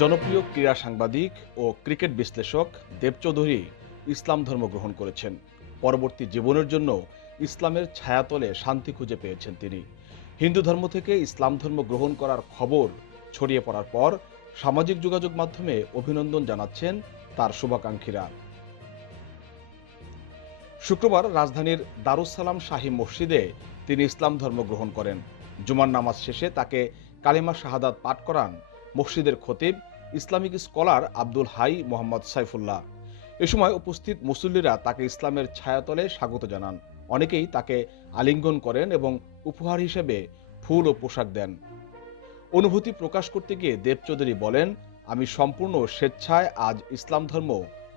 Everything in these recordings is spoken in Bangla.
জনপ্রিয় ক্রীড়া সাংবাদিক ও ক্রিকেট বিশ্লেষক দেব চৌধুরী ইসলাম ধর্ম গ্রহণ করেছেন। পরবর্তী জীবনের জন্য ইসলামের ছায়াতলে শান্তি খুঁজে পেয়েছেন তিনি। হিন্দু ধর্ম থেকে ইসলাম ধর্ম গ্রহণ করার খবর ছড়িয়ে পড়ার পর সামাজিক যোগাযোগ মাধ্যমে অভিনন্দন জানাচ্ছেন তার শুভাকাঙ্ক্ষীরা। শুক্রবার রাজধানীর দারুসালাম শাহী মসজিদে তিনি ইসলাম ধর্ম গ্রহণ করেন। জুমার নামাজ শেষে তাকে কালিমা শাহাদাত পাঠ করান মসজিদের খতিব ইসলামিক স্কলার আব্দুল হাই মোহাম্মদ সাইফুল্লাহ। এ সময় উপস্থিত মুসল্লিরা তাকে ইসলামের ছায়াতলে স্বাগত জানান। অনেকেই তাকে আলিঙ্গন করেন এবং উপহার হিসেবে ফুল ও পোশাক দেন। অনুভূতি প্রকাশ করতে গিয়ে দেব চৌধুরী বলেন, আমি সম্পূর্ণ স্বেচ্ছায় আজ ইসলাম ধর্ম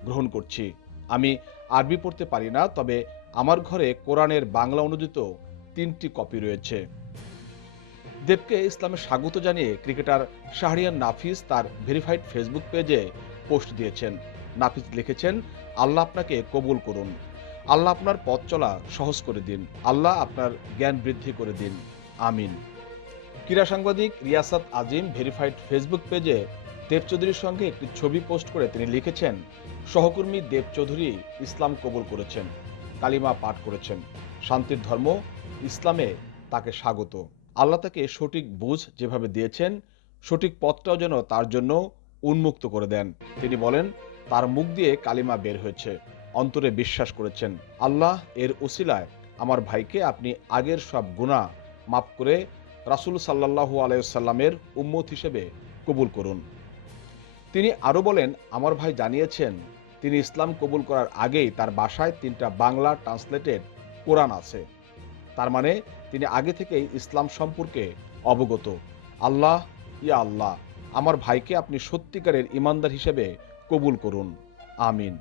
গ্রহণ করছি। আমি আরবি পড়তে পারি না, তবে আমার ঘরে কোরআনের বাংলা অনুদিত তিনটি কপি রয়েছে। দেবকে ইসলামে স্বাগত জানিয়ে ক্রিকেটার শাহরিয়ান নাফিস তার ভেরিফাইড ফেসবুক পেজে পোস্ট দিয়েছেন। নাফিস লিখেছেন, আল্লাহ আপনাকে কবুল করুন। আল্লাহ আপনার পথ চলা সহজ করে দিন। আল্লাহ আপনার জ্ঞান বৃদ্ধি করে দিন। আমিন। ক্রীড়া সাংবাদিক রিয়াসাত আজিম ভেরিফাইড ফেসবুক পেজে দেব চৌধুরীর সঙ্গে একটি ছবি পোস্ট করে তিনি লিখেছেন, সহকর্মী দেব চৌধুরী ইসলাম কবুল করেছেন, কালিমা পাঠ করেছেন। শান্তির ধর্ম, ইসলামে তাকে স্বাগত। আল্লাহ তাকে সঠিক বুঝ যেভাবে দিয়েছেন, সঠিক পথটাও যেন তার জন্য উন্মুক্ত করে দেন। তিনি বলেন, তার মুখ দিয়ে কালিমা বের হয়েছে, অন্তরে বিশ্বাস করেছেন। আল্লাহ এর ওসিলায় আমার ভাইকে আপনি আগের সব গুণা মাফ করে রাসুল সাল্লাহু আলাইসাল্লামের উম্মত হিসেবে কবুল করুন। তিনি আরও বলেন, আমার ভাই জানিয়েছেন, তিনি ইসলাম কবুল করার আগেই তার বাসায় তিনটা বাংলা ট্রান্সলেটেড কোরআন আছে। তার মানে তিনি আগে থেকেই ইসলাম সম্পর্কে অবগত। আল্লাহ, ইয়া আল্লাহ, আমার ভাইকে আপনি সত্যিকারের ইমানদার হিসেবে কবুল করুন। আমিন।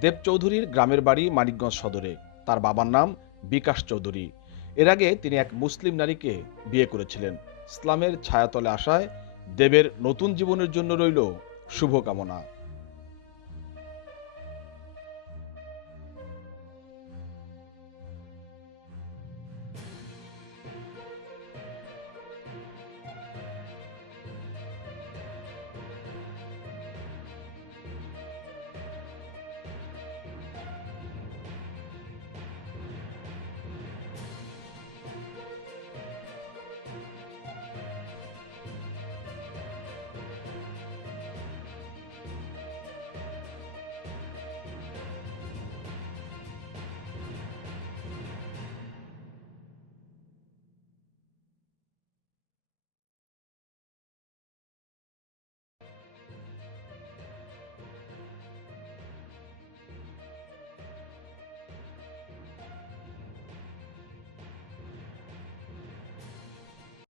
দেব চৌধুরীর গ্রামের বাড়ি মানিকগঞ্জ সদরে। তার বাবার নাম বিকাশ চৌধুরী। এর আগে তিনি এক মুসলিম নারীকে বিয়ে করেছিলেন। ইসলামের ছায়াতলে আসায় দেবের নতুন জীবনের জন্য রইল শুভকামনা।